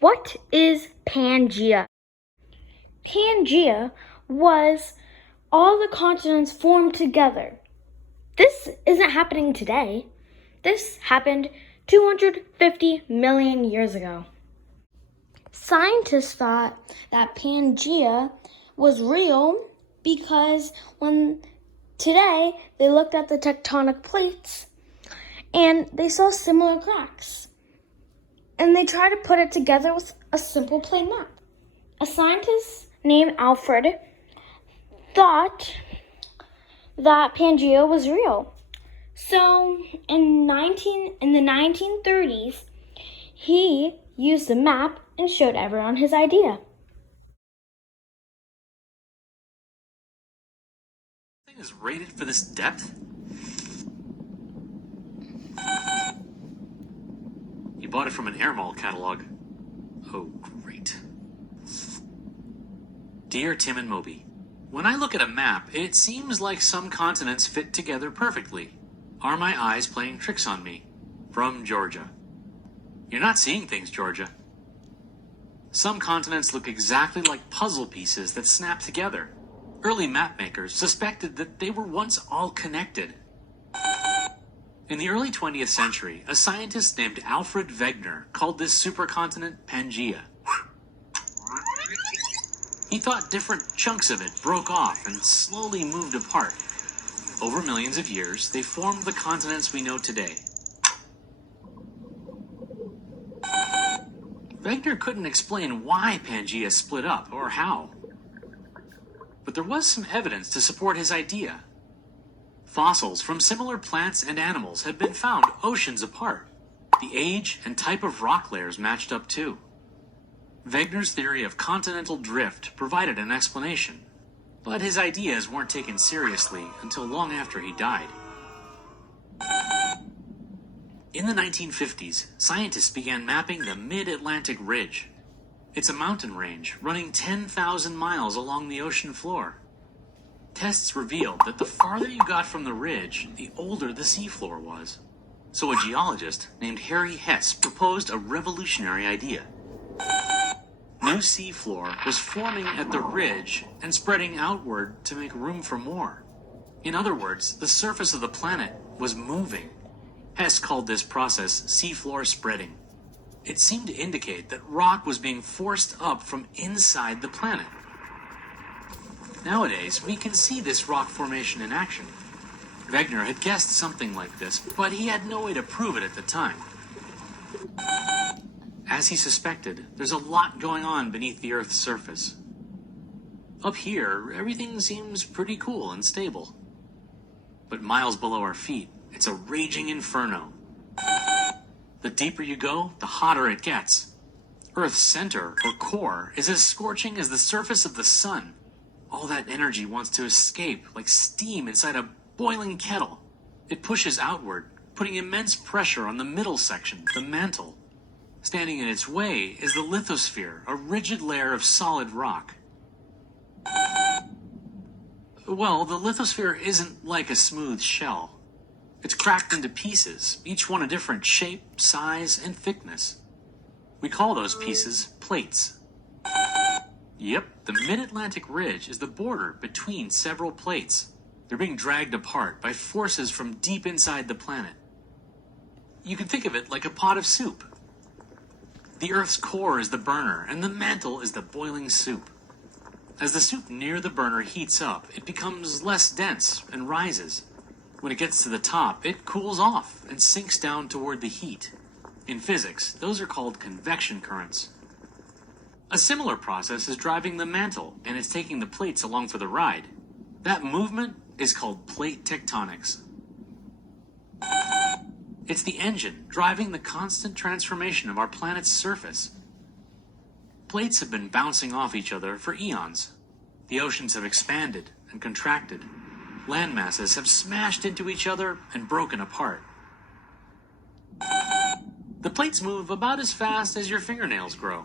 What is Pangaea? Pangaea was all the continents formed together. This isn't happening today. This happened 250 million years ago. Scientists thought that Pangaea was real because when today they looked at the tectonic plates and they saw similar cracks. And they tried to put it together with a simple plane map. A scientist named Alfred thought that Pangaea was real. So in the 1930s, he used a map and showed everyone his idea. This thing is rated for this depth? You bought it from an air mall catalog. Oh, great. Dear Tim and Moby, when I look at a map, it seems like some continents fit together perfectly. Are my eyes playing tricks on me? From Georgia. You're not seeing things, Georgia. Some continents look exactly like puzzle pieces that snap together. Early map makers suspected that they were once all connected. In the early 20th century, a scientist named Alfred Wegener called this supercontinent Pangaea. He thought different chunks of it broke off and slowly moved apart. Over millions of years, they formed the continents we know today. Wegener couldn't explain why Pangaea split up or how. But there was some evidence to support his idea. Fossils from similar plants and animals had been found oceans apart. The age and type of rock layers matched up too. Wegener's theory of continental drift provided an explanation, but his ideas weren't taken seriously until long after he died. In the 1950s, scientists began mapping the Mid-Atlantic Ridge. It's a mountain range running 10,000 miles along the ocean floor. Tests revealed that the farther you got from the ridge, the older the seafloor was. So a geologist named Harry Hess proposed a revolutionary idea. New seafloor was forming at the ridge and spreading outward to make room for more. In other words, the surface of the planet was moving. Hess called this process seafloor spreading. It seemed to indicate that rock was being forced up from inside the planet. Nowadays, we can see this rock formation in action. Wegener had guessed something like this, but he had no way to prove it at the time. As he suspected, there's a lot going on beneath the Earth's surface. Up here, everything seems pretty cool and stable. But miles below our feet, it's a raging inferno. The deeper you go, the hotter it gets. Earth's center, or core, is as scorching as the surface of the sun. All that energy wants to escape like steam inside a boiling kettle. It pushes outward, putting immense pressure on the middle section, the mantle. Standing in its way is the lithosphere, a rigid layer of solid rock. Well, the lithosphere isn't like a smooth shell. It's cracked into pieces, each one a different shape, size, and thickness. We call those pieces plates. Yep, the Mid-Atlantic Ridge is the border between several plates. They're being dragged apart by forces from deep inside the planet. You can think of it like a pot of soup. The Earth's core is the burner, and the mantle is the boiling soup. As the soup near the burner heats up, it becomes less dense and rises. When it gets to the top, it cools off and sinks down toward the heat. In physics, those are called convection currents. A similar process is driving the mantle, and it's taking the plates along for the ride. That movement is called plate tectonics. It's the engine driving the constant transformation of our planet's surface. Plates have been bouncing off each other for eons. The oceans have expanded and contracted. Land masses have smashed into each other and broken apart. The plates move about as fast as your fingernails grow.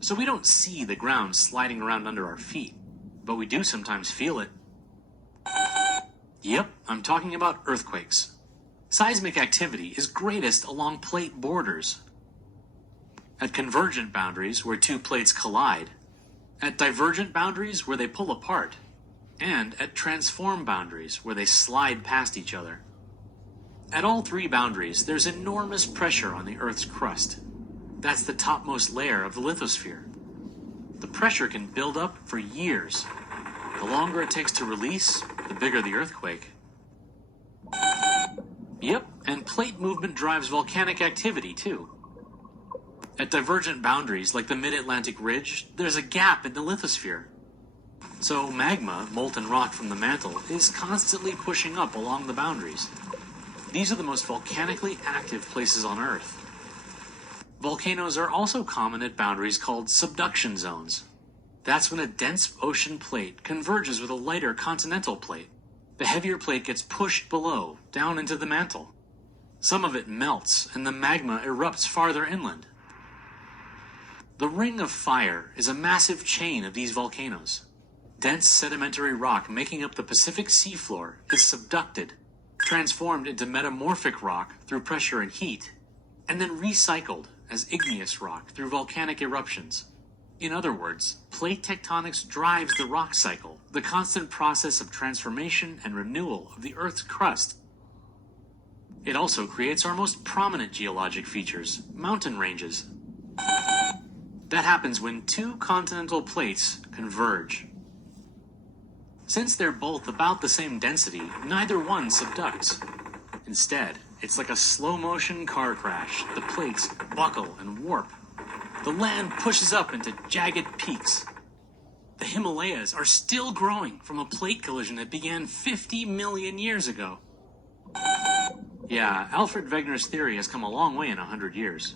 So we don't see the ground sliding around under our feet, but we do sometimes feel it. Yep, I'm talking about earthquakes. Seismic activity is greatest along plate borders. At convergent boundaries, where two plates collide. At divergent boundaries, where they pull apart. And at transform boundaries, where they slide past each other. At all three boundaries, there's enormous pressure on the Earth's crust. That's the topmost layer of the lithosphere. The pressure can build up for years. The longer it takes to release, the bigger the earthquake. Yep, and plate movement drives volcanic activity too. At divergent boundaries, like the mid-Atlantic ridge, there's a gap in the lithosphere. So magma, molten rock from the mantle, is constantly pushing up along the boundaries. These are the most volcanically active places on Earth. Volcanoes are also common at boundaries called subduction zones. That's when a dense ocean plate converges with a lighter continental plate. The heavier plate gets pushed below, down into the mantle. Some of it melts, and the magma erupts farther inland. The Ring of Fire is a massive chain of these volcanoes. Dense sedimentary rock making up the Pacific seafloor is subducted, transformed into metamorphic rock through pressure and heat, and then recycled as igneous rock through volcanic eruptions. In other words, plate tectonics drives the rock cycle, the constant process of transformation and renewal of the Earth's crust. It also creates our most prominent geologic features, mountain ranges. That happens when two continental plates converge. Since they're both about the same density, neither one subducts. Instead, it's like a slow-motion car crash. The plates buckle and warp. The land pushes up into jagged peaks. The Himalayas are still growing from a plate collision that began 50 million years ago. Yeah, Alfred Wegener's theory has come a long way in 100 years.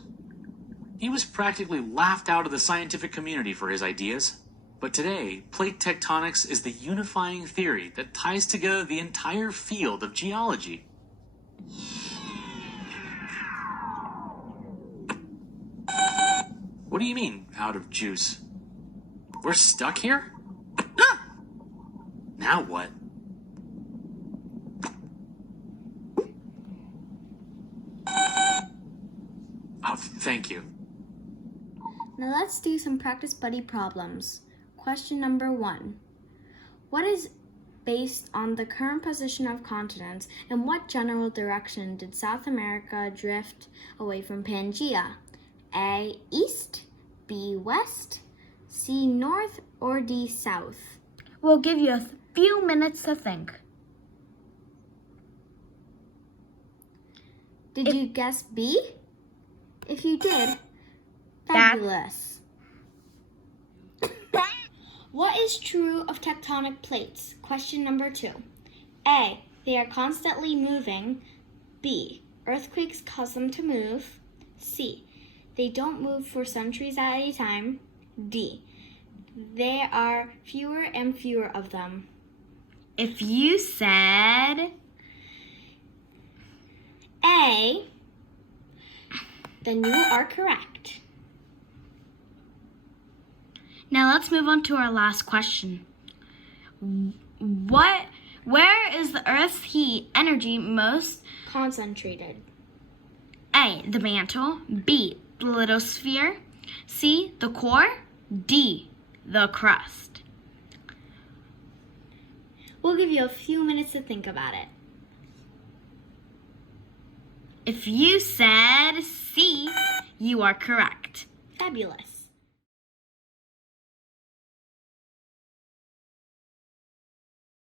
He was practically laughed out of the scientific community for his ideas. But today, plate tectonics is the unifying theory that ties together the entire field of geology. What do you mean, out of juice? We're stuck here? Now what? Oh, thank you. Now let's do some practice buddy problems. Question number 1. What is based on the current position of continents, in what general direction did South America drift away from Pangaea? A, east, B, west, C, north, or D, south? We'll give you a few minutes to think. Did you guess B? If you did, fabulous. What is true of tectonic plates? Question number 2. A, they are constantly moving. B, earthquakes cause them to move. C, they don't move for centuries at a time. D, there are fewer and fewer of them. If you said A, then you are correct. Now let's move on to our last question. Where is the Earth's heat energy most concentrated? A, the mantle. B, the lithosphere. C, the core. D, the crust. We'll give you a few minutes to think about it. If you said C, you are correct. Fabulous.